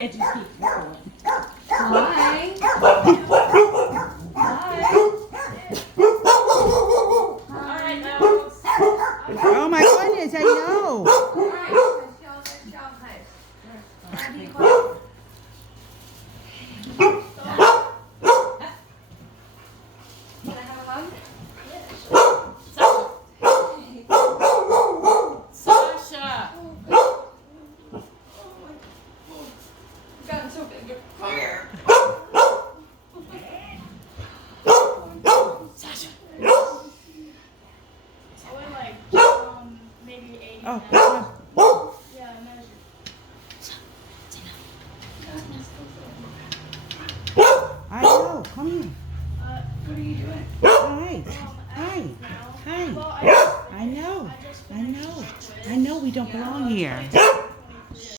And just keep going. Hi. Alright, now. Oh my goodness, I know. Sasha. Gotten so big. Come here. Sasha. I went like maybe 80. Oh, Yeah, I measured. I know. Come here. What are you doing? Hi. Hi. Now. Hi. Well, I know. I know. I know we don't belong here.